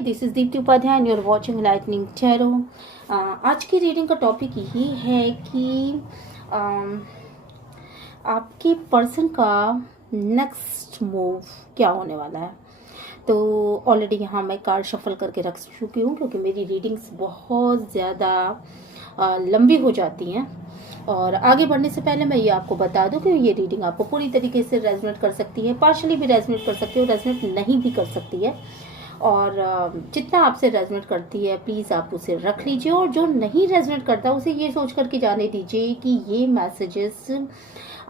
This is Deepti Upadhyay and you are watching lightning tarot. आज की reading का टॉपिक यही है कि आपके पर्सन का नेक्स्ट मूव क्या होने वाला है। तो ऑलरेडी यहाँ मैं कार्ड शफल करके रख चुकी हूँ क्योंकि मेरी रीडिंग्स बहुत ज़्यादा लंबी हो जाती हैं। और आगे बढ़ने से पहले मैं ये आपको बता दूं कि ये रीडिंग आपको पूरी तरीके से रेजोनेट कर सकती है, पार्शली भी रेजोनेट कर सकती है और रेजोनेट नहीं भी कर सकती है। और जितना आपसे रेजोनेट करती है प्लीज़ आप उसे रख लीजिए, और जो नहीं रेजोनेट करता उसे ये सोच करके जाने दीजिए कि ये मैसेजेस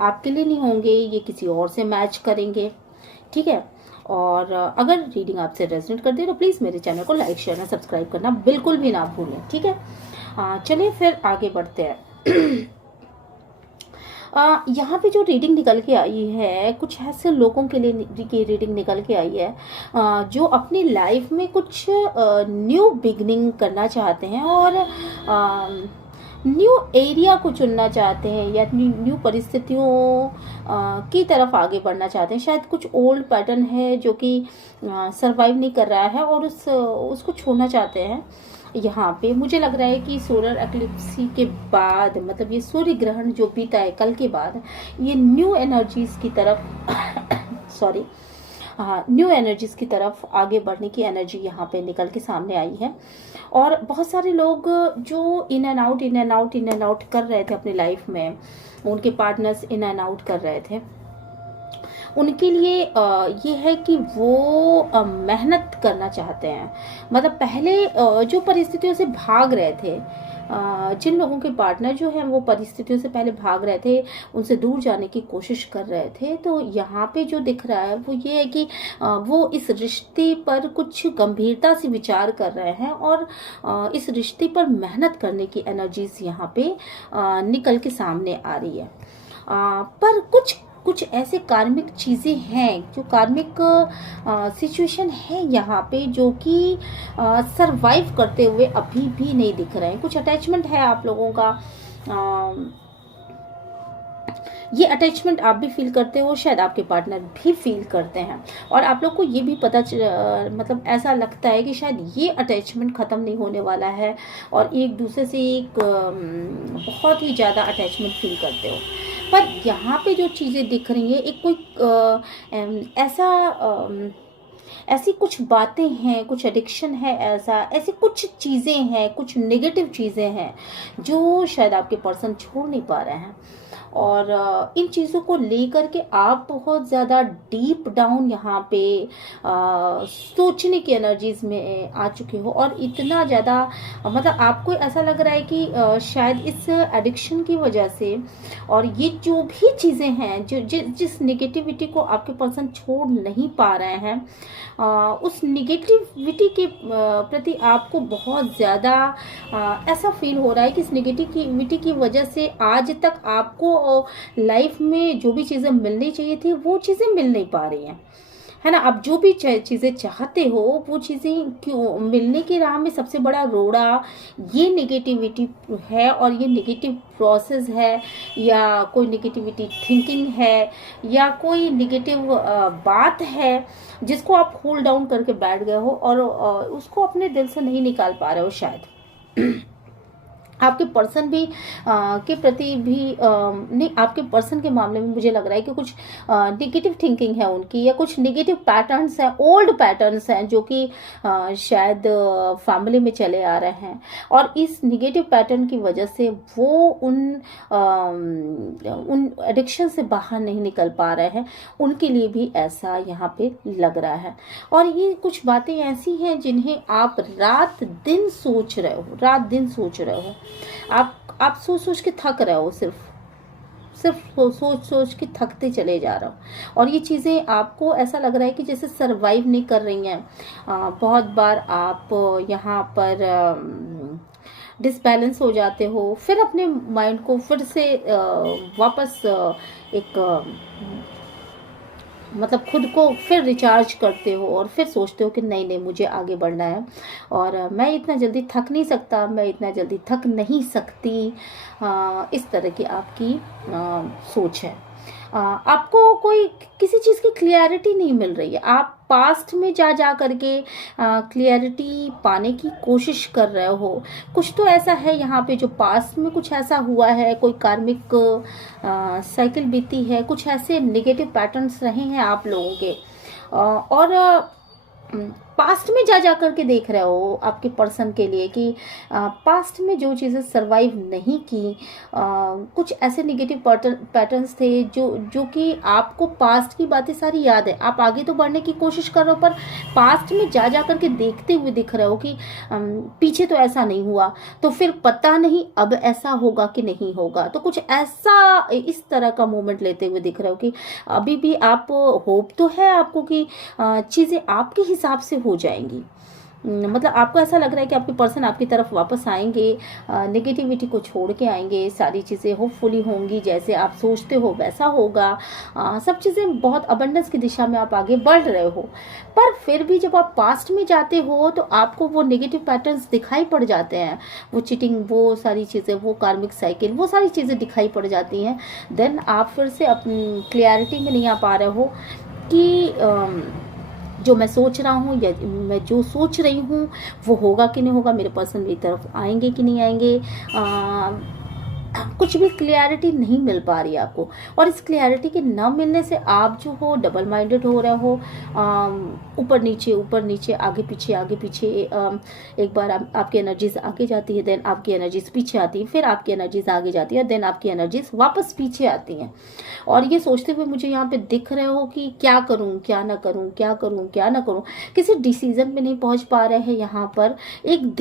आपके लिए नहीं होंगे, ये किसी और से मैच करेंगे, ठीक है। और अगर रीडिंग आपसे रेजोनेट करती है तो प्लीज़ मेरे चैनल को लाइक शेयर और सब्सक्राइब करना बिल्कुल भी ना भूलें, ठीक है। चलिए फिर आगे बढ़ते हैं। यहाँ पे जो रीडिंग निकल के आई है, कुछ ऐसे लोगों के लिए की रीडिंग निकल के आई है जो अपनी लाइफ में कुछ न्यू बिगनिंग करना चाहते हैं और न्यू एरिया को चुनना चाहते हैं या न्यू परिस्थितियों की तरफ आगे बढ़ना चाहते हैं। शायद कुछ ओल्ड पैटर्न है जो कि सरवाइव नहीं कर रहा है और उसको छोड़ना चाहते हैं। यहाँ पे मुझे लग रहा है कि सोलर एक्लिप्सी के बाद, मतलब ये सूर्य ग्रहण जो बीता है कल के बाद, ये न्यू एनर्जीज की तरफ सॉरी न्यू एनर्जीज की तरफ आगे बढ़ने की एनर्जी यहाँ पे निकल के सामने आई है। और बहुत सारे लोग जो इन एंड आउट कर रहे थे अपनी लाइफ में, उनके पार्टनर्स इन एंड आउट कर रहे थे, उनके लिए ये है कि वो मेहनत करना चाहते हैं। मतलब पहले जो परिस्थितियों से भाग रहे थे, जिन लोगों के पार्टनर जो हैं वो परिस्थितियों से पहले भाग रहे थे, उनसे दूर जाने की कोशिश कर रहे थे, तो यहाँ पे जो दिख रहा है वो ये है कि वो इस रिश्ते पर कुछ गंभीरता से विचार कर रहे हैं और इस रिश्ते पर मेहनत करने की एनर्जीज यहाँ पे निकल के सामने आ रही है। पर कुछ ऐसे कार्मिक चीज़ें हैं, जो कार्मिक सिचुएशन है यहाँ पे, जो कि सरवाइव करते हुए अभी भी नहीं दिख रहे हैं। कुछ अटैचमेंट है आप लोगों का, ये अटैचमेंट आप भी फील करते हो, शायद आपके पार्टनर भी फील करते हैं, और आप लोग को ये भी मतलब ऐसा लगता है कि शायद ये अटैचमेंट ख़त्म नहीं होने वाला है और एक दूसरे से एक बहुत ही ज़्यादा अटैचमेंट फील करते हो। पर यहाँ पे जो चीज़ें दिख रही हैं, एक कोई ऐसी कुछ बातें हैं, कुछ एडिक्शन है, ऐसी कुछ चीज़ें हैं, कुछ नेगेटिव चीज़ें हैं जो शायद आपके पर्सन छोड़ नहीं पा रहे हैं। और इन चीज़ों को लेकर के आप बहुत ज़्यादा डीप डाउन यहाँ पे सोचने की एनर्जीज में आ चुके हो, और इतना ज़्यादा मतलब आपको ऐसा लग रहा है कि शायद इस एडिक्शन की वजह से और ये जो भी चीज़ें हैं, जो जिस नेगेटिविटी को आपके पर्सन छोड़ नहीं पा रहे हैं, उस निगेटिविटी के प्रति आपको बहुत ज़्यादा ऐसा फील हो रहा है कि इस नेगेटिविटी की वजह से आज तक आपको लाइफ में जो भी चीज़ें मिलनी चाहिए थी वो चीज़ें मिल नहीं पा रही हैं, है ना। आप जो भी चीज़ें चाहते हो वो चीज़ें क्यों मिलने की राह में सबसे बड़ा रोड़ा ये नेगेटिविटी है, और ये नेगेटिव प्रोसेस है, या कोई नेगेटिविटी थिंकिंग है, या कोई नेगेटिव बात है जिसको आप होल्ड डाउन करके बैठ गए हो और उसको अपने दिल से नहीं निकाल पा रहे हो। शायद आपके पर्सन भी के प्रति भी नहीं, आपके पर्सन के मामले में मुझे लग रहा है कि कुछ नेगेटिव थिंकिंग है उनकी, या कुछ नेगेटिव पैटर्न्स हैं, ओल्ड पैटर्न्स हैं जो कि शायद फैमिली में चले आ रहे हैं, और इस नेगेटिव पैटर्न की वजह से वो उन एडिक्शन से बाहर नहीं निकल पा रहे हैं। उनके लिए भी ऐसा यहाँ पे लग रहा है। और ये कुछ बातें ऐसी हैं जिन्हें आप रात दिन सोच रहे हो, आप सोच के थक रहे हो, सिर्फ सोच के थकते चले जा रहे हो, और ये चीज़ें आपको ऐसा लग रहा है कि जैसे सरवाइव नहीं कर रही हैं। बहुत बार आप यहाँ पर डिसबैलेंस हो जाते हो, फिर अपने माइंड को फिर से वापस एक मतलब खुद को फिर रिचार्ज करते हो और फिर सोचते हो कि नहीं मुझे आगे बढ़ना है, और मैं इतना जल्दी थक नहीं सकता, मैं इतना जल्दी थक नहीं सकती। इस तरह की आपकी सोच है। आपको कोई किसी चीज़ की क्लियरिटी नहीं मिल रही है। आप पास्ट में जा जा करके क्लियरिटी पाने की कोशिश कर रहे हो। कुछ तो ऐसा है यहाँ पे जो पास्ट में कुछ ऐसा हुआ है, कोई कार्मिक साइकिल बीती है, कुछ ऐसे नेगेटिव पैटर्न्स रहे हैं आप लोगों के, और पास्ट में जा जा करके देख रहे हो आपके पर्सन के लिए कि पास्ट में जो चीज़ें सरवाइव नहीं की, कुछ ऐसे नेगेटिव पैटर्न्स थे जो कि आपको पास्ट की बातें सारी याद है। आप आगे तो बढ़ने की कोशिश कर रहे हो, पर पास्ट में जा जा करके देखते हुए दिख रहे हो कि पीछे तो ऐसा नहीं हुआ, तो फिर पता नहीं अब ऐसा होगा कि नहीं होगा। तो कुछ ऐसा इस तरह का मोमेंट लेते हुए दिख रहे हो कि अभी भी आप होप तो है आपको कि चीज़ें आपके हिसाब से हो जाएंगी। मतलब आपको ऐसा लग रहा है कि आपके पर्सन आपकी तरफ वापस आएंगे, नेगेटिविटी को छोड़ के आएंगे, सारी चीज़ें होपफुली होंगी, जैसे आप सोचते हो वैसा होगा। सब चीज़ें बहुत अबंडेंस की दिशा में आप आगे बढ़ रहे हो। पर फिर भी जब आप पास्ट में जाते हो तो आपको वो नेगेटिव पैटर्न्स दिखाई पड़ जाते हैं, वो चिटिंग, वो सारी चीज़ें, वो कार्मिक साइकिल, वो सारी चीज़ें दिखाई पड़ जाती हैं। देन आप फिर से अपनी क्लियरिटी में नहीं आ पा रहे हो कि जो मैं सोच रहा हूँ या मैं जो सोच रही हूँ वो होगा कि नहीं होगा, मेरे पर्सन मेरी तरफ आएंगे कि नहीं आएंगे। कुछ भी क्लियरिटी नहीं मिल पा रही है आपको, और इस क्लियरिटी के न मिलने से आप जो हो डबल माइंडेड हो रहे हो, ऊपर नीचे, आगे पीछे। एक बार आपकी एनर्जीज आगे जाती है, देन आपकी एनर्जीज पीछे आती है, फिर आपकी एनर्जीज आगे जाती है, देन आपकी एनर्जीज वापस पीछे आती हैं। और ये सोचते हुए मुझे यहाँ पे दिख रहे हो कि क्या करूँ क्या ना करूँ, क्या करूँ क्या ना करूँ, किसी डिसीजन में नहीं पहुँच पा रहे हैं। यहाँ पर एक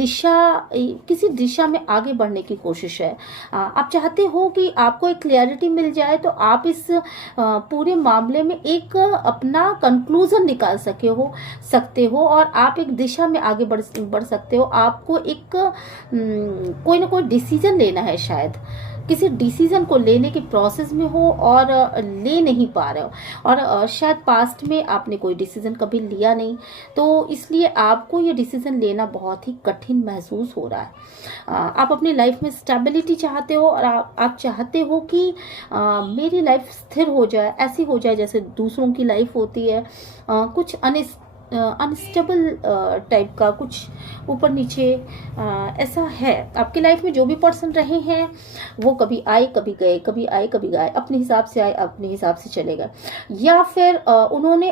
किसी दिशा में आगे बढ़ने की कोशिश है। आप चाहते हो कि आपको एक क्लैरिटी मिल जाए, तो आप इस पूरे मामले में एक अपना कंक्लूजन निकाल सकते हो और आप एक दिशा में आगे बढ़ सकते हो। आपको एक कोई ना कोई डिसीजन लेना है, शायद किसी डिसीजन को लेने के प्रोसेस में हो और ले नहीं पा रहे हो, और शायद पास्ट में आपने कोई डिसीजन कभी लिया नहीं, तो इसलिए आपको ये डिसीजन लेना बहुत ही कठिन महसूस हो रहा है। आप अपनी लाइफ में स्टेबिलिटी चाहते हो, और आप चाहते हो कि मेरी लाइफ स्थिर हो जाए, ऐसी हो जाए जैसे दूसरों की लाइफ होती है। कुछ अनस्टेबल टाइप का, कुछ ऊपर नीचे ऐसा है आपकी लाइफ में। जो भी पर्सन रहे हैं वो कभी आए कभी गए, कभी आए कभी गए, अपने हिसाब से आए अपने हिसाब से चले गए, या फिर उन्होंने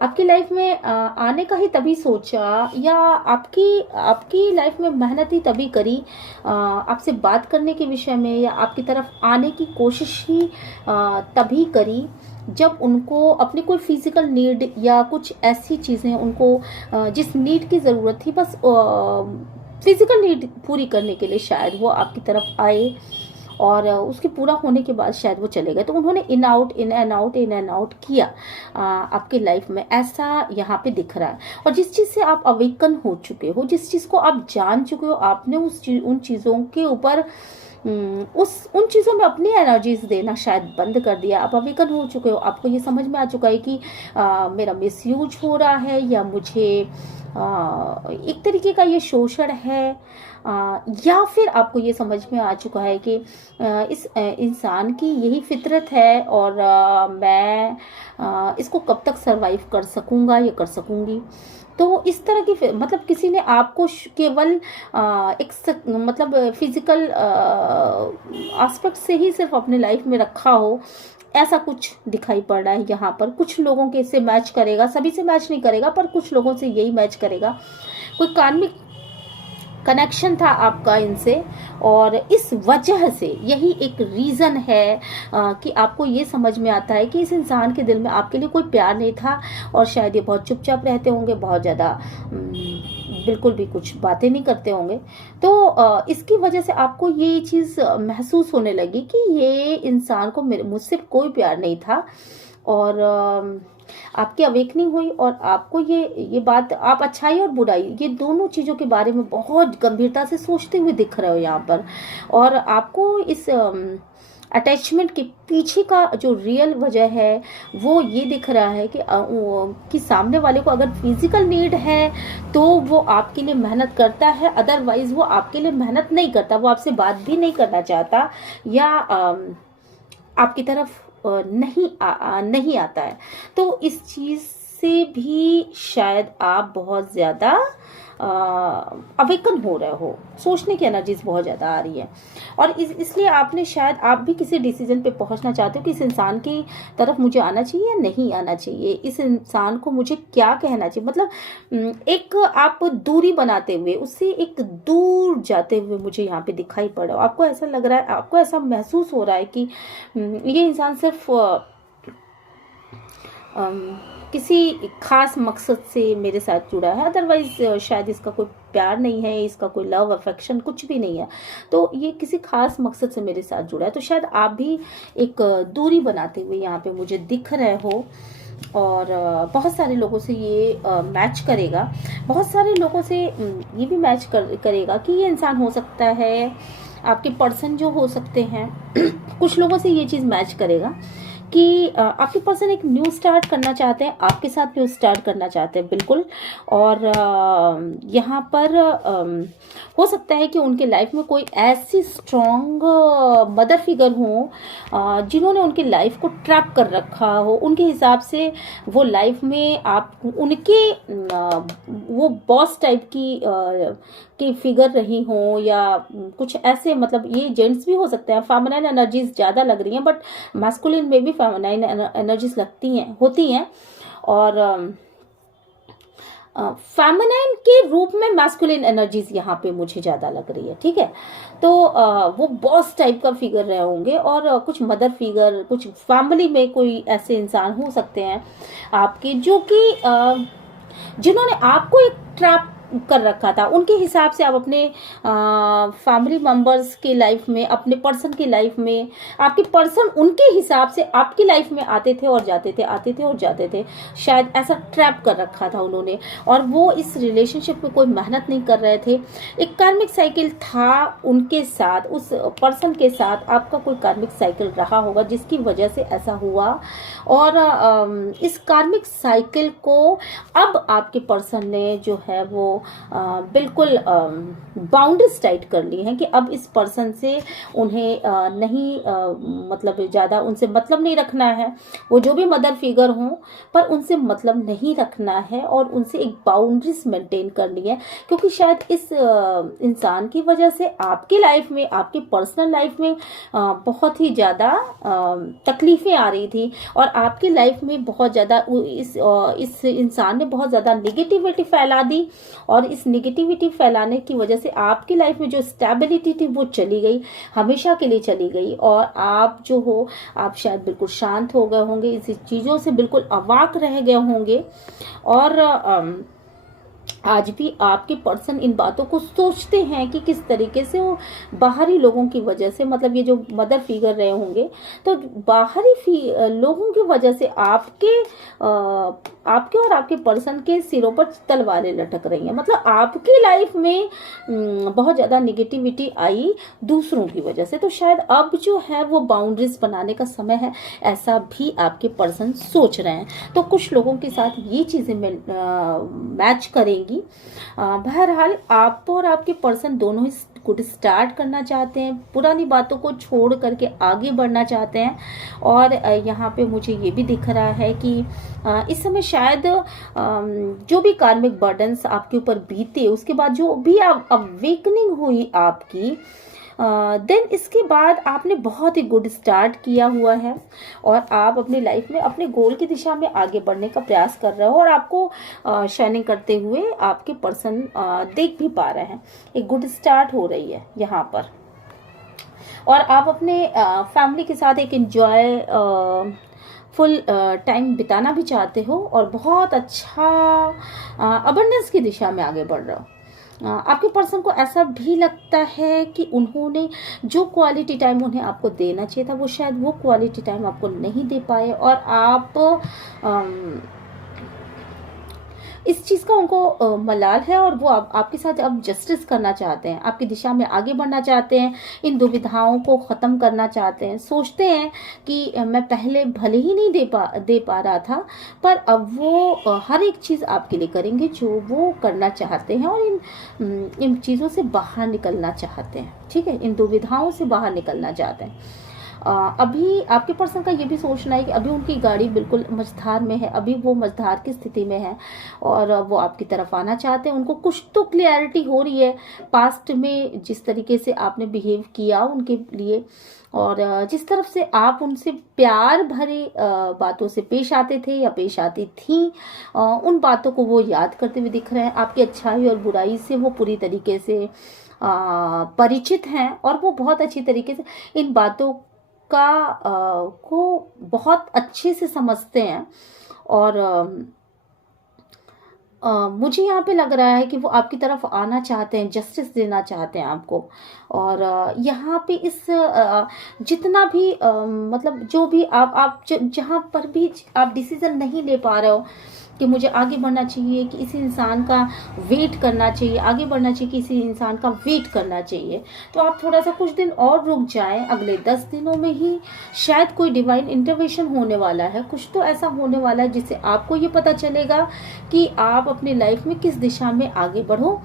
आपकी लाइफ में आने का ही तभी सोचा, या आपकी लाइफ में मेहनत ही तभी करी, आपसे बात करने के विषय में या आपकी तरफ आने की कोशिश ही तभी करी जब उनको अपनी कोई फिजिकल नीड या कुछ ऐसी चीज़ें उनको जिस नीड की ज़रूरत थी, बस फिजिकल नीड पूरी करने के लिए शायद वो आपकी तरफ आए, और उसके पूरा होने के बाद शायद वो चले गए। तो उन्होंने इन एंड आउट किया आपकी लाइफ में, ऐसा यहाँ पे दिख रहा है। और जिस चीज़ से आप अवेकन हो चुके हो, जिस चीज़ को आप जान चुके हो, आपने उन चीज़ों के ऊपर उन चीज़ों में अपनी एनर्जीज देना शायद बंद कर दिया। आप अवेकन हो चुके हो, आपको ये समझ में आ चुका है कि मेरा मिसयूज हो रहा है, या मुझे एक तरीके का ये शोषण है, या फिर आपको ये समझ में आ चुका है कि इस इंसान की यही फितरत है, और मैं इसको कब तक सरवाइव कर सकूंगा या कर सकूंगी। तो इस तरह की, मतलब किसी ने आपको केवल मतलब फिजिकल एस्पेक्ट से ही सिर्फ अपने लाइफ में रखा हो, ऐसा कुछ दिखाई पड़ रहा है यहाँ पर। कुछ लोगों के से मैच करेगा, सभी से मैच नहीं करेगा, पर कुछ लोगों से यही मैच करेगा। कोई कार्मिक कनेक्शन था आपका इनसे, और इस वजह से यही एक रीज़न है कि आपको ये समझ में आता है कि इस इंसान के दिल में आपके लिए कोई प्यार नहीं था, और शायद ये बहुत चुपचाप रहते होंगे, बहुत ज़्यादा बिल्कुल भी कुछ बातें नहीं करते होंगे। तो इसकी वजह से आपको ये चीज़ महसूस होने लगी कि ये इंसान को मुझसे कोई प्यार नहीं था, और आपकी अवेकनिंग हुई, और आपको ये बात, आप अच्छाई और बुराई ये दोनों चीज़ों के बारे में बहुत गंभीरता से सोचते हुए दिख रहे हो यहाँ पर। और आपको इस अटैचमेंट के पीछे का जो रियल वजह है वो ये दिख रहा है कि सामने वाले को अगर फिजिकल नीड है तो वो आपके लिए मेहनत करता है, अदरवाइज वो आपके लिए मेहनत नहीं करता, वो आपसे बात भी नहीं करना चाहता, या आपकी तरफ नहीं आता है। तो इस चीज़ से भी शायद आप बहुत ज़्यादा अवेकन हो रहे हो, सोचने की एनर्जीज बहुत ज़्यादा आ रही है, और इसलिए आपने शायद आप भी किसी डिसीजन पे पहुंचना चाहते हो कि इस इंसान की तरफ मुझे आना चाहिए या नहीं आना चाहिए, इस इंसान को मुझे क्या कहना चाहिए। मतलब एक आप दूरी बनाते हुए, उससे एक दूर जाते हुए मुझे यहाँ पे दिखाई पड़ रहा है। आपको ऐसा लग रहा है, आपको ऐसा महसूस हो रहा है कि ये इंसान सिर्फ किसी खास मकसद से मेरे साथ जुड़ा है, अदरवाइज शायद इसका कोई प्यार नहीं है, इसका कोई लव अफेक्शन कुछ भी नहीं है, तो ये किसी खास मकसद से मेरे साथ जुड़ा है। तो शायद आप भी एक दूरी बनाते हुए यहाँ पे मुझे दिख रहे हो, और बहुत सारे लोगों से ये मैच करेगा, बहुत सारे लोगों से ये भी मैच करेगा कि ये इंसान हो सकता है, आपके पर्सन जो हो सकते हैं। कुछ लोगों से ये चीज़ मैच करेगा कि आपके पर्सन एक न्यू स्टार्ट करना चाहते हैं, आपके साथ न्यू स्टार्ट करना चाहते हैं, बिल्कुल। और यहाँ पर हो सकता है कि उनके लाइफ में कोई ऐसी स्ट्रॉन्ग मदर फिगर हो जिन्होंने उनकी लाइफ को ट्रैप कर रखा हो। उनके हिसाब से वो लाइफ में आप उनके वो बॉस टाइप की फिगर रही हो, या कुछ ऐसे, मतलब ये जेंट्स भी हो सकते हैं। फेमिनाइन एनर्जीज ज़्यादा लग रही हैं, बट मैस्कुलिन में भी फेमिनाइन एनर्जीज होती हैं, और फेमिनाइन के रूप में मैस्कुलिन एनर्जीज यहाँ पे मुझे ज़्यादा लग रही है, ठीक है। तो वो बॉस टाइप का फिगर रहे होंगे, और कुछ मदर फिगर, कुछ फैमिली में कोई ऐसे इंसान हो सकते हैं आपके, जो कि जिन्होंने आपको एक ट्रैप कर रखा था। उनके हिसाब से आप अपने फैमिली मेंबर्स की लाइफ में, अपने पर्सन की लाइफ में, आपके पर्सन उनके हिसाब से आपकी लाइफ में आते थे और जाते थे, आते थे और जाते थे। शायद ऐसा ट्रैप कर रखा था उन्होंने, और वो इस रिलेशनशिप में कोई मेहनत नहीं कर रहे थे। एक कार्मिक साइकिल था उनके साथ, उस पर्सन के साथ आपका कोई कार्मिक साइकिल रहा होगा जिसकी वजह से ऐसा हुआ, और इस कार्मिक साइकिल को अब आपके पर्सन ने जो है वो बिल्कुल बाउंड्रीज टाइट कर ली हैं कि अब इस पर्सन से उन्हें नहीं मतलब ज़्यादा उनसे मतलब नहीं रखना है। वो जो भी मदर फिगर हों, पर उनसे मतलब नहीं रखना है, और उनसे एक बाउंड्रीज मेंटेन करनी है, क्योंकि शायद इस इंसान की वजह से आपकी लाइफ में, आपकी पर्सनल लाइफ में बहुत ही ज़्यादा तकलीफ़ें आ रही थी, और आपकी लाइफ में बहुत ज़्यादा इस इंसान ने बहुत ज़्यादा नेगेटिविटी फैला दी, और इस नेगेटिविटी फैलाने की वजह से आपकी लाइफ में जो स्टेबिलिटी थी वो चली गई, हमेशा के लिए चली गई, और आप जो हो, आप शायद बिल्कुल शांत हो गए होंगे, इस चीज़ों से बिल्कुल अवाक रह गए होंगे, और आज भी आपके पर्सन इन बातों को सोचते हैं कि किस तरीके से वो बाहरी लोगों की वजह से, मतलब ये जो मदर फिगर रहे होंगे, तो बाहरी लोगों की वजह से आपके और आपके पर्सन के सिरों पर तलवारें लटक रही हैं। मतलब आपकी लाइफ में बहुत ज़्यादा निगेटिविटी आई दूसरों की वजह से। तो शायद अब जो है वो बाउंड्रीज बनाने का समय है, ऐसा भी आपके पर्सन सोच रहे हैं। तो कुछ लोगों के साथ ये चीज़ें मैच करेंगी। बहरहाल आप और आपके पर्सन दोनों ही गुड स्टार्ट करना चाहते हैं, पुरानी बातों को छोड़ करके आगे बढ़ना चाहते हैं, और यहाँ पे मुझे ये भी दिख रहा है कि इस समय शायद जो भी कार्मिक बर्डन्स आपके ऊपर बीते, उसके बाद जो भी अवेकनिंग हुई आपकी, देन इसके बाद आपने बहुत ही गुड स्टार्ट किया हुआ है, और आप अपनी लाइफ में अपने गोल की दिशा में आगे बढ़ने का प्रयास कर रहे हो, और आपको शाइनिंग करते हुए आपके पर्सन देख भी पा रहे हैं। एक गुड स्टार्ट हो रही है यहाँ पर, और आप अपने फैमिली के साथ एक एंजॉय फुल टाइम बिताना भी चाहते हो, और बहुत अच्छा अबंडेंस की दिशा में आगे बढ़ रहे हो। आपके पर्सन को ऐसा भी लगता है कि उन्होंने जो क्वालिटी टाइम उन्हें आपको देना चाहिए था, वो शायद वो क्वालिटी टाइम आपको नहीं दे पाए, और आप इस चीज़ का उनको मलाल है, और वो आपके साथ अब जस्टिस करना चाहते हैं, आपकी दिशा में आगे बढ़ना चाहते हैं, इन दुविधाओं को ख़त्म करना चाहते हैं। सोचते हैं कि मैं पहले भले ही नहीं दे पा रहा था, पर अब वो हर एक चीज़ आपके लिए करेंगे जो वो करना चाहते हैं, और इन चीज़ों से बाहर निकलना चाहते हैं, ठीक है, इन दुविधाओं से बाहर निकलना चाहते हैं। अभी आपके पर्सन का ये भी सोचना है कि अभी उनकी गाड़ी बिल्कुल मझधार में है, अभी वो मझधार की स्थिति में है और वो आपकी तरफ आना चाहते हैं। उनको कुछ तो क्लियरिटी हो रही है पास्ट में जिस तरीके से आपने बिहेव किया उनके लिए, और जिस तरफ से आप उनसे प्यार भरे बातों से पेश आते थे या पेश आती थी, उन बातों को वो याद करते हुए दिख रहे हैं। आपकी अच्छाई और बुराई से वो पूरी तरीके से परिचित हैं और वो बहुत अच्छी तरीके से इन बातों का को बहुत अच्छे से समझते हैं। और मुझे यहाँ पे लग रहा है कि वो आपकी तरफ आना चाहते हैं, जस्टिस देना चाहते हैं आपको। और यहाँ पे इस जितना भी मतलब जो भी आप जहाँ पर भी आप डिसीजन नहीं ले पा रहे हो कि मुझे आगे बढ़ना चाहिए कि इसी इंसान का वेट करना चाहिए, आगे बढ़ना चाहिए कि इसी इंसान का वेट करना चाहिए, तो आप थोड़ा सा कुछ दिन और रुक जाएं। अगले 10 दिनों में ही शायद कोई डिवाइन इंटरवेंशन होने वाला है, कुछ तो ऐसा होने वाला है जिससे आपको ये पता चलेगा कि आप अपनी लाइफ में किस दिशा में आगे बढ़ो।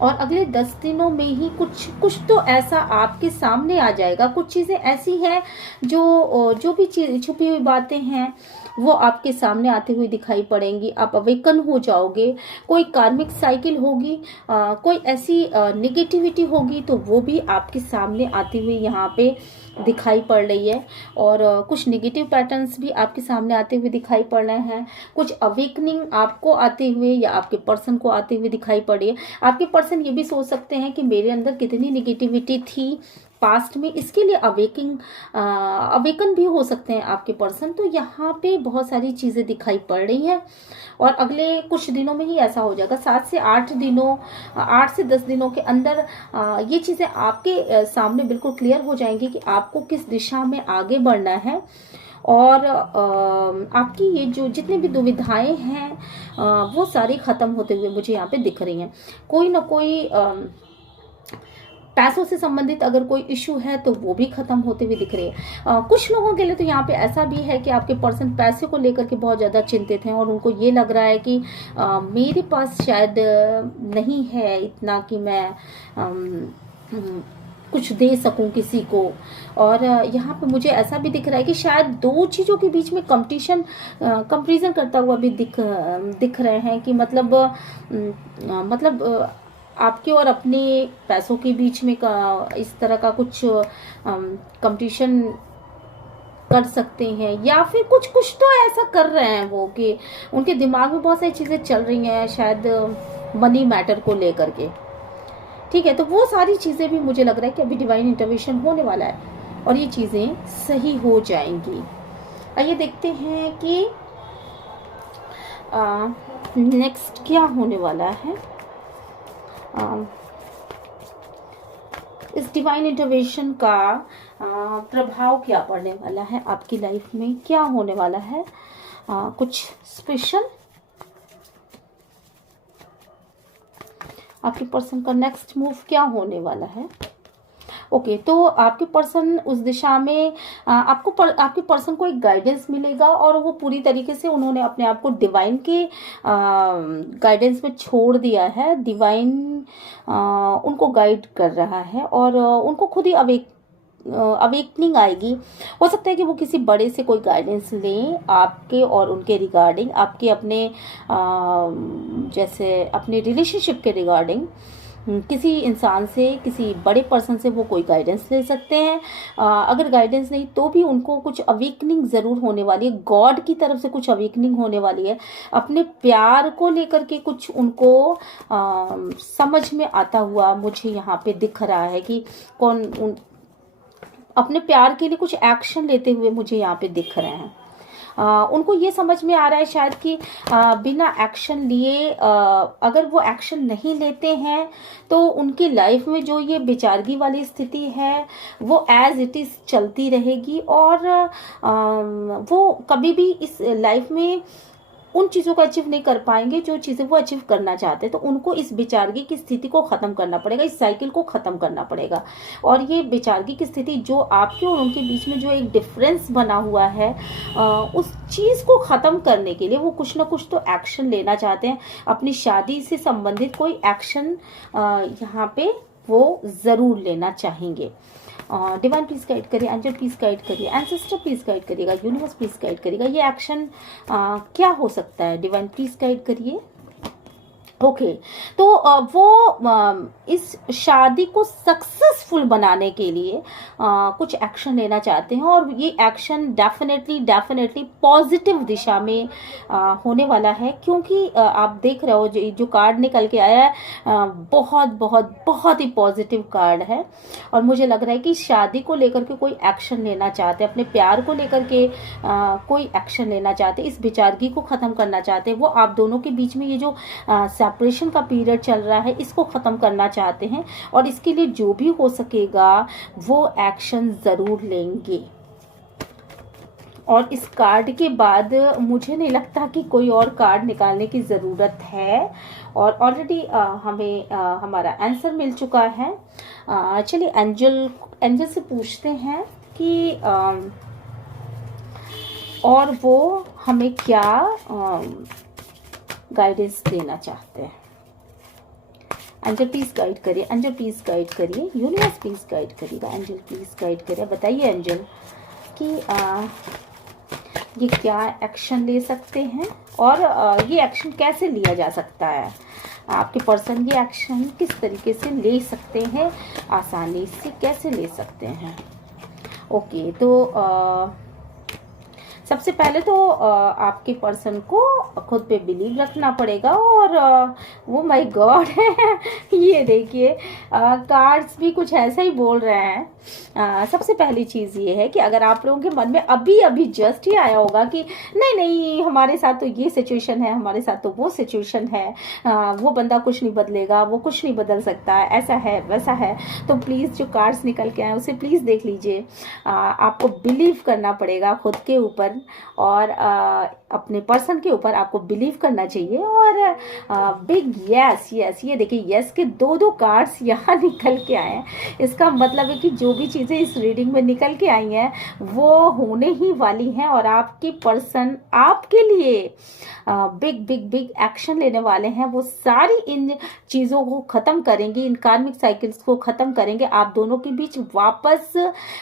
और अगले 10 दिनों में ही कुछ तो ऐसा आपके सामने आ जाएगा। कुछ चीज़ें ऐसी हैं जो भी चीज छुपी हुई बातें हैं वो आपके सामने आते हुए दिखाई पड़ेंगी। आप अवेकन हो जाओगे। कोई कार्मिक साइकिल होगी, कोई ऐसी नेगेटिविटी होगी तो वो भी आपके सामने आती हुई यहाँ पे दिखाई पड़ रही है। और कुछ नेगेटिव पैटर्न्स भी आपके सामने आते हुए दिखाई पड़ रहे हैं। कुछ अवेकनिंग आपको आते हुए या आपके पर्सन को आते हुए दिखाई पड़ रही है। आपके पर्सन ये भी सोच सकते हैं कि मेरे अंदर कितनी नेगेटिविटी थी पास्ट में, इसके लिए अवेकन भी हो सकते हैं आपके पर्सन। तो यहाँ पे बहुत सारी चीज़ें दिखाई पड़ रही हैं और अगले कुछ दिनों में ही ऐसा हो जाएगा। 7 से 8 दिनों, 8 से 10 दिनों के अंदर ये चीज़ें आपके सामने बिल्कुल क्लियर हो जाएंगी कि आपको किस दिशा में आगे बढ़ना है। और आपकी ये जो जितनी भी दुविधाएं हैं वो सारी ख़त्म होते हुए मुझे यहाँ पे दिख रही हैं। कोई ना कोई पैसों से संबंधित अगर कोई इशू है तो वो भी खत्म होते हुए दिख रहे हैं। कुछ लोगों के लिए तो यहाँ पे ऐसा भी है कि आपके पर्सन पैसे को लेकर के बहुत ज़्यादा चिंतित हैं और उनको ये लग रहा है कि मेरे पास शायद नहीं है इतना कि मैं कुछ दे सकूं किसी को। और यहाँ पे मुझे ऐसा भी दिख रहा है कि शायद दो चीज़ों के बीच में कंपैरिजन करता हुआ भी दिख रहे हैं कि मतलब आपके और अपने पैसों के बीच में इस तरह का कुछ कंपटीशन कर सकते हैं, या फिर कुछ तो ऐसा कर रहे हैं वो कि उनके दिमाग में बहुत सारी चीज़ें चल रही हैं शायद मनी मैटर को लेकर के। ठीक है, तो वो सारी चीज़ें भी मुझे लग रहा है कि अभी डिवाइन इंटरवेंशन होने वाला है और ये चीज़ें सही हो जाएंगी। आइए देखते हैं कि नेक्स्ट क्या होने वाला है। इस डिवाइन इंटरवेंशन का प्रभाव क्या पड़ने वाला है आपकी लाइफ में, क्या होने वाला है कुछ स्पेशल। आपके पर्सन का नेक्स्ट मूव क्या होने वाला है। ओके, तो आपके पर्सन उस दिशा में आपके पर्सन को एक गाइडेंस मिलेगा और वो पूरी तरीके से उन्होंने अपने आप को डिवाइन के गाइडेंस में छोड़ दिया है। डिवाइन उनको गाइड कर रहा है और उनको खुद ही अवेकनिंग आएगी। हो सकता है कि वो किसी बड़े से कोई गाइडेंस लें आपके और उनके रिगार्डिंग, आपके अपने जैसे अपने रिलेशनशिप के रिगार्डिंग किसी इंसान से, किसी बड़े पर्सन से वो कोई गाइडेंस ले सकते हैं। अगर गाइडेंस नहीं तो भी उनको कुछ अवेकनिंग ज़रूर होने वाली है, गॉड की तरफ से कुछ अवेकनिंग होने वाली है। अपने प्यार को लेकर के कुछ उनको समझ में आता हुआ मुझे यहाँ पे दिख रहा है कि अपने प्यार के लिए कुछ एक्शन लेते हुए मुझे यहाँ पे दिख रहे हैं। उनको ये समझ में आ रहा है शायद कि बिना एक्शन लिए अगर वो एक्शन नहीं लेते हैं तो उनकी लाइफ में जो ये बेचारगी वाली स्थिति है वो एज इट इज़ चलती रहेगी और वो कभी भी इस लाइफ में उन चीज़ों को अचीव नहीं कर पाएंगे जो चीज़ें वो अचीव करना चाहते हैं। तो उनको इस बेचारगी की स्थिति को ख़त्म करना पड़ेगा, इस साइकिल को ख़त्म करना पड़ेगा। और ये बेचारगी की स्थिति जो आपके और उनके बीच में जो एक डिफरेंस बना हुआ है उस चीज़ को ख़त्म करने के लिए वो कुछ ना कुछ तो एक्शन लेना चाहते हैं। अपनी शादी से संबंधित कोई एक्शन यहाँ पे वो ज़रूर लेना चाहेंगे। डिवाइन प्लीज गाइड करिए, एंजल प्लीज गाइड करिए, एंसेस्टर प्लीज गाइड करिएगा, यूनिवर्स प्लीज गाइड करिएगा, ये एक्शन क्या हो सकता है, डिवाइन प्लीज गाइड करिए। ओके तो इस शादी को सक्सेसफुल बनाने के लिए कुछ एक्शन लेना चाहते हैं, और ये एक्शन डेफिनेटली पॉजिटिव दिशा में होने वाला है, क्योंकि आप देख रहे हो जो कार्ड निकल के आया है बहुत ही पॉजिटिव कार्ड है। और मुझे लग रहा है कि शादी को लेकर के कोई एक्शन लेना चाहते हैं, अपने प्यार को लेकर के कोई एक्शन लेना चाहते हैं, इस विचारगी को ख़त्म करना चाहते हैं। वो आप दोनों के बीच में ये जो सेपरेशन का पीरियड चल रहा है इसको ख़त्म करना चाहते हैं, और इसके लिए जो भी हो सकेगा वो एक्शन ज़रूर लेंगे। और इस कार्ड के बाद मुझे नहीं लगता कि कोई और कार्ड निकालने की ज़रूरत है, और ऑलरेडी हमें हमारा आंसर मिल चुका है। चलिए एंजल से पूछते हैं कि और वो हमें क्या गाइडेंस देना चाहते हैं। एंजल प्लीज गाइड करिए, एंजल प्लीज गाइड करिए, यूनिवर्स प्लीज गाइड करिएगा, एंजल प्लीज गाइड करिए। बताइए एंजल कि ये क्या एक्शन ले सकते हैं, और ये एक्शन कैसे लिया जा सकता है। आपके पर्सन ये एक्शन किस तरीके से ले सकते हैं, आसानी से कैसे ले सकते हैं। ओके तो सबसे पहले तो आपके पर्सन को खुद पे बिलीव रखना पड़ेगा, और वो माय गॉड ये देखिए कार्ड्स भी कुछ ऐसा ही बोल रहे हैं। सबसे पहली चीज़ ये है कि अगर आप लोगों के मन में अभी जस्ट ही आया होगा कि नहीं हमारे साथ तो ये सिचुएशन है, हमारे साथ तो वो सिचुएशन है, वो बंदा कुछ नहीं बदलेगा, वो कुछ नहीं बदल सकता, ऐसा है वैसा है, तो प्लीज़ जो कार्ड्स निकल के आए उसे प्लीज़ देख लीजिए। आपको बिलीव करना पड़ेगा खुद के ऊपर, और अपने पर्सन के ऊपर आपको बिलीव करना चाहिए। और बिग यस ये देखिए यस के दो कार्ड्स यहाँ निकल के आए हैं। इसका मतलब है कि जो भी चीज़ें इस रीडिंग में निकल के आई हैं वो होने ही वाली हैं, और आपके पर्सन आपके लिए बिग एक्शन लेने वाले हैं। वो सारी इन चीज़ों को ख़त्म करेंगे, इन कार्मिक साइकिल्स को ख़त्म करेंगे। आप दोनों के बीच वापस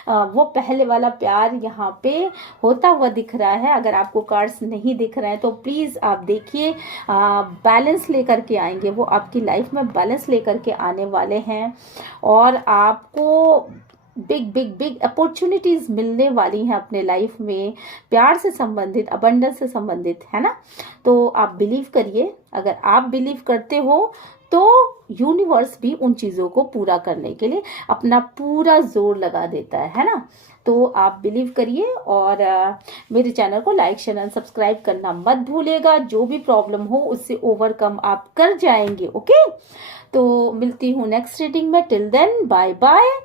वो पहले वाला प्यार यहाँ पे होता हुआ दिख रहा है। अगर आपको कार्ड्स नहीं दिख रहे हैं तो प्लीज़ आप देखिए, बैलेंस लेकर के आएंगे, वो आपकी लाइफ में बैलेंस लेकर के आने वाले हैं, और आपको बिग अपॉर्चुनिटीज़ मिलने वाली हैं अपने लाइफ में, प्यार से संबंधित, अबंडेंस से संबंधित, है ना। तो आप बिलीव करिए, अगर आप बिलीव करते हो तो यूनिवर्स भी उन चीज़ों को पूरा करने के लिए अपना पूरा जोर लगा देता है ना। तो आप बिलीव करिए, और मेरे चैनल को लाइक शेयर एंड सब्सक्राइब करना मत भूलिएगा। जो भी प्रॉब्लम हो उससे ओवरकम आप कर जाएंगे। ओके, तो मिलती हूँ नेक्स्ट रीडिंग में। Till then bye bye.